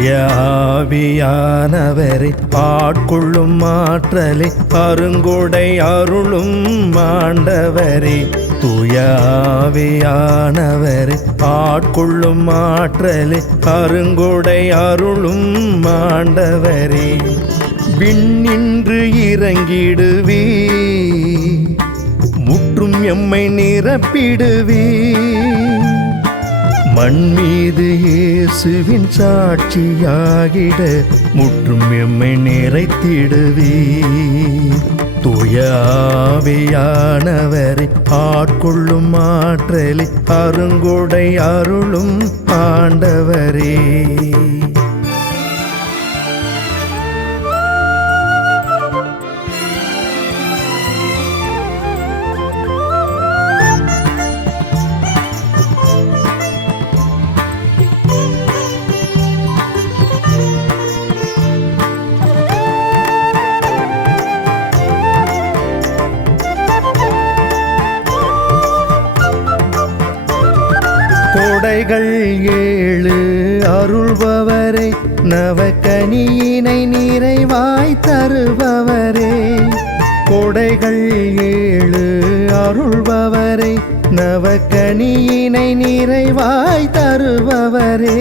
தூய ஆவியானவரை ஆட்கொள்ளும் ஆற்றலை அருங்கொடை அருளும் ஆண்டவரே. தூய ஆவியானவரை ஆட்கொள்ளும் ஆற்றலை அருங்கொடை அருளும் ஆண்டவரே. விண்ணின்று இறங்கிடுவே, முற்றும் எம்மை நிரப்பிடுவே. மண் மீது இயேசுவின் சாட்சியாகிட முற்றும் எம்மை நிறைத்திடுவே. தூய ஆவியானவரை ஆட்கொள்ளும் ஆற்றலை அருங்கொடை அருளும் ஆண்டவரே. கொடைகள் 7 அருள்பவரே, நவக்கனியினை நிறைவாய் தருபவரே. கொடைகள் 7 அருள்பவரே, நவக்கனியினை நிறைவாய் தருபவரே.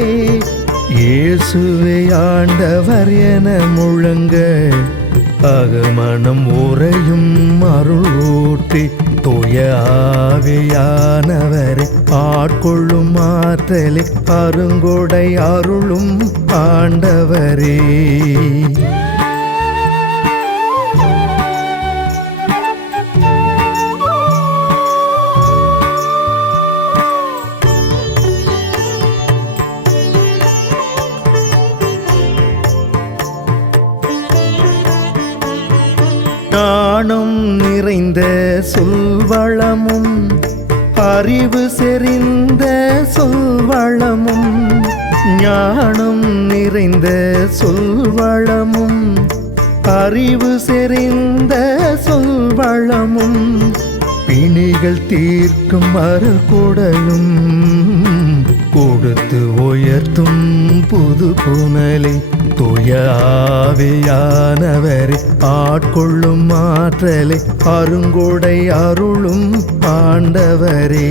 இயேசுவே ஆண்டவர் என முழங்க அகமனம் உறையும் அருள் ஊற்றி. தூய ஆவியானவரை ஆட்கொள்ளும் ஆற்றலை அருங்கொடை அருளும் ஆண்டவரே. ஞானம் நிறைந்த சொல்வளமும் அறிவு செறிந்த சொல்வளமும். ஞானம் நிறைந்த சொல்வளமும் அறிவு செறிந்த சொல்வளமும். பிணிகள் தீர்க்கும் அருள்கொடையும் கொடுத்து உயர்த்தும் புது புனலை. தூய ஆவியானவரை ஆட்கொள்ளும் ஆற்றலை அருங்கொடை அருளும் ஆண்டவரே.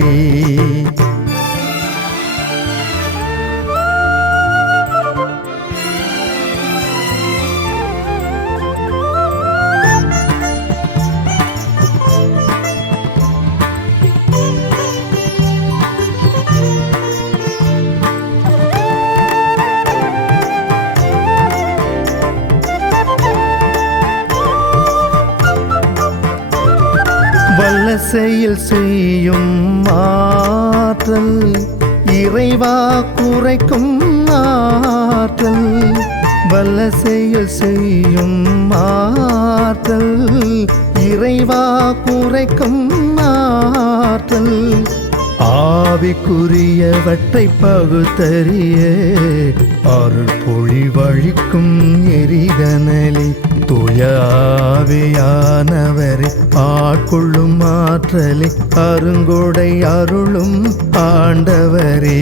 வல்ல செயல் செய்யும் ஆற்றல், இறைவா குறைக்கும் ஆற்றல். வல்ல செயல் செய்யும் ஆற்றல், இறைவா குறைக்கும் ஆற்றல். ஆவிக்குரியவற்றை பகுத்தறிய அருள் பொழிவழிக்கும் எரிதனலே. தூய ஆவியானவரை ஆட்கொள்ளும் ஆற்றலை அருங்கொடை அருளும் ஆண்டவரே.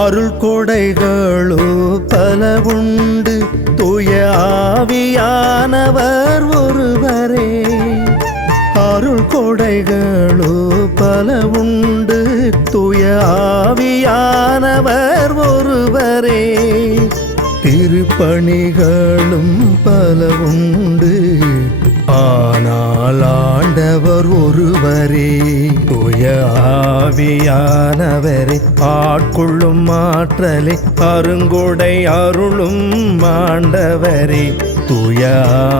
அருள் கொடைகளோ பல உண்டு, தூய ஆவியானவர் ஒருவரே. அருள் கொடைகளோ பல உண்டு, தூய ஆவியானவர் ஒருவரே. திருப்பணிகளும் பல உண்டு, ஆனால் ஆண்டவர் ஒருவரே. தூய ஆவியானவரை ஆட்கொள்ளும் ஆற்றலை அருங்கொடை அருளும் ஆண்டவரே. தூய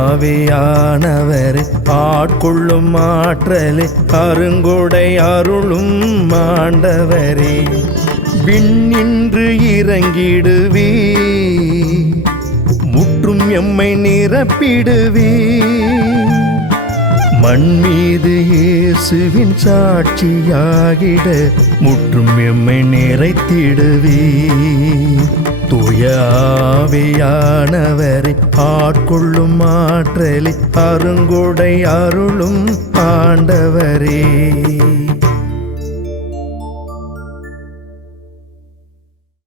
ஆவியானவரை ஆட்கொள்ளும் ஆற்றலை அருங்கொடை அருளும் ஆண்டவரே. விண்ணின்று இறங்கிடுவே, முற்றும் எம்மை நிரப்பிடுவே. மண் மீது இயேசுவின் சாட்சியாகிட முற்றும் எம்மை நிறைத்திடுவே. தூய ஆவியானவரை ஆட்கொள்ளும் ஆற்றலை அருங்கொடை அருளும் ஆண்டவரே.